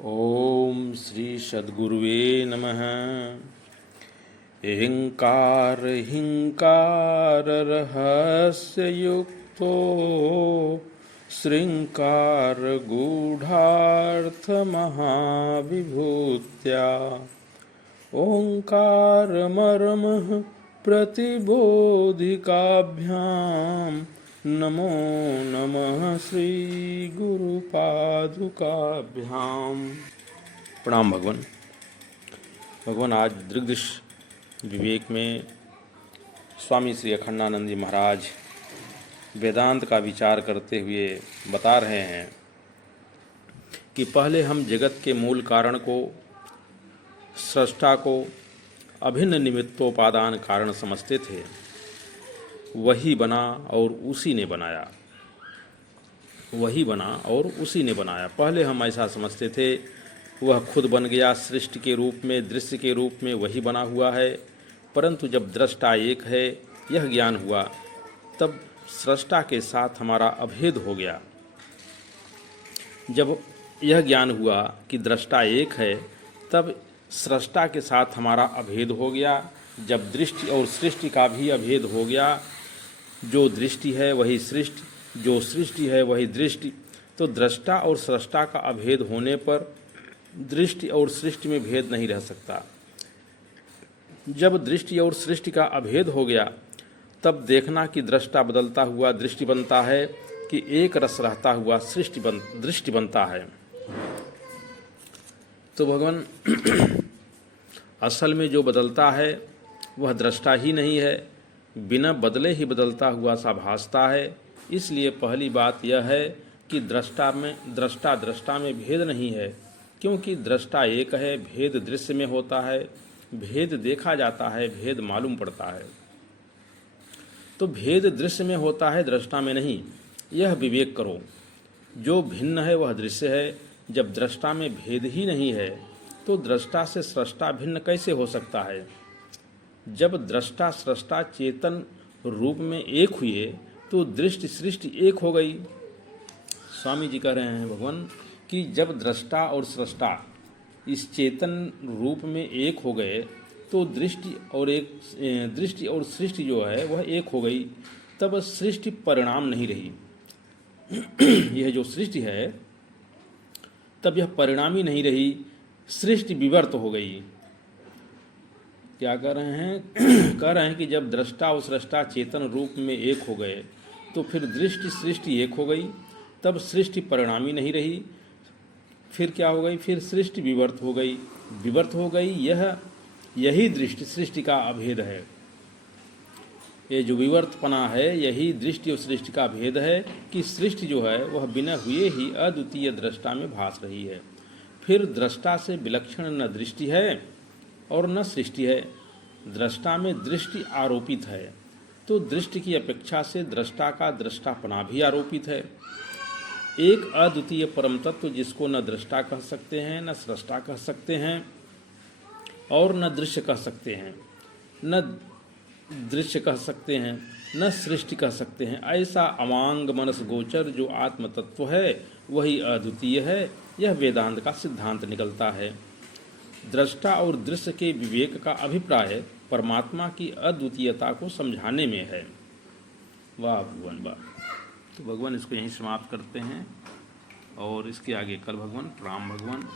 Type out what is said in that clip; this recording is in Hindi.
ओम श्री सद्गुरुवे नमः। हिंकार हिंकार रहस्य युक्तो श्रृंकार गूढ़ार्थ महाविभूत्या ओंकार मर्मः प्रतिबोधिकाभ्याम नमो नमः श्री गुरुपादुकाभ्याम। प्रणाम भगवान। आज दृग्दृश्य विवेक में स्वामी श्री अखंडानंद जी महाराज वेदांत का विचार करते हुए बता रहे हैं कि पहले हम जगत के मूल कारण को, सृष्टा को अभिन्न निमित्तोपादान कारण समझते थे। वही बना और उसी ने बनाया, वही बना और उसी ने बनाया। पहले हम ऐसा समझते थे, वह खुद बन गया सृष्टि के रूप में, दृश्य के रूप में वही बना हुआ है। परंतु जब दृष्टा एक है, यह ज्ञान हुआ, तब सृष्टा के साथ हमारा अभेद हो गया। जब यह ज्ञान हुआ कि दृष्टा एक है, तब सृष्टा के साथ हमारा अभेद हो गया। जब दृष्टि और सृष्टि का भी अभेद हो गया, जो दृष्टि है वही सृष्टि, जो सृष्टि है वही दृष्टि, तो दृष्टा और सृष्टा का अभेद होने पर दृष्टि और सृष्टि में भेद नहीं रह सकता। जब दृष्टि और सृष्टि का अभेद हो गया, तब देखना कि दृष्टा बदलता हुआ दृष्टि बनता है कि एक रस रहता हुआ दृष्टि बनता है। तो भगवान असल में जो बदलता है वह दृष्टा ही नहीं है, बिना बदले ही बदलता हुआ सा भासता है। इसलिए पहली बात यह है कि दृष्टा में भेद नहीं है, क्योंकि दृष्टा एक है। भेद दृश्य में होता है, भेद देखा जाता है, भेद मालूम पड़ता है। तो भेद दृश्य में होता है, दृष्टा में नहीं। यह विवेक करो, जो भिन्न है वह दृश्य है। जब दृष्टा में भेद ही नहीं है, तो दृष्टा से सृष्टा भिन्न कैसे हो सकता है? जब दृष्टा सृष्टा चेतन रूप में एक हुए, तो दृष्टि सृष्टि एक हो गई। स्वामी जी कह रहे हैं भगवान कि जब दृष्टा और सृष्टा इस चेतन रूप में एक हो गए, तो दृष्टि और सृष्टि जो है वह एक हो गई। तब सृष्टि परिणाम नहीं रही। यह जो सृष्टि है, तब यह परिणामी नहीं रही, सृष्टि विवर्त हो गई। क्या कह रहे हैं? कह रहे हैं कि जब दृष्टा और सृष्टा चेतन रूप में एक हो गए, तो फिर दृष्टि सृष्टि एक हो गई। तब सृष्टि परिणामी नहीं रही। फिर क्या हो गई? फिर सृष्टि विवर्त हो गई। विवर्त हो गई, यही दृष्टि सृष्टि का अभेद है। ये जो विवर्तपना है, यही दृष्टि और सृष्टि का भेद है कि सृष्टि जो है वह बिना हुए ही अद्वितीय दृष्टा में भास रही है। फिर दृष्टा से विलक्षण न दृष्टि है और न सृष्टि है। दृष्टा में दृष्टि आरोपित है, तो दृष्टि की अपेक्षा से दृष्टा का दृष्टापना भी आरोपित है। एक अद्वितीय परम तत्व जिसको न दृष्टा कह सकते हैं, न सृष्टा कह सकते हैं और न दृश्य कह सकते हैं, न दृश्य कह सकते हैं, न सृष्टि कह सकते हैं, ऐसा अवांग मनस गोचर जो आत्म तत्व है वही अद्वितीय है। यह वेदांत का सिद्धांत निकलता है। दृष्टा और दृश्य के विवेक का अभिप्राय परमात्मा की अद्वितीयता को समझाने में है। वाह भगवान वाह। तो भगवान इसको यहीं समाप्त करते हैं और इसके आगे कल भगवान। प्रणाम भगवान।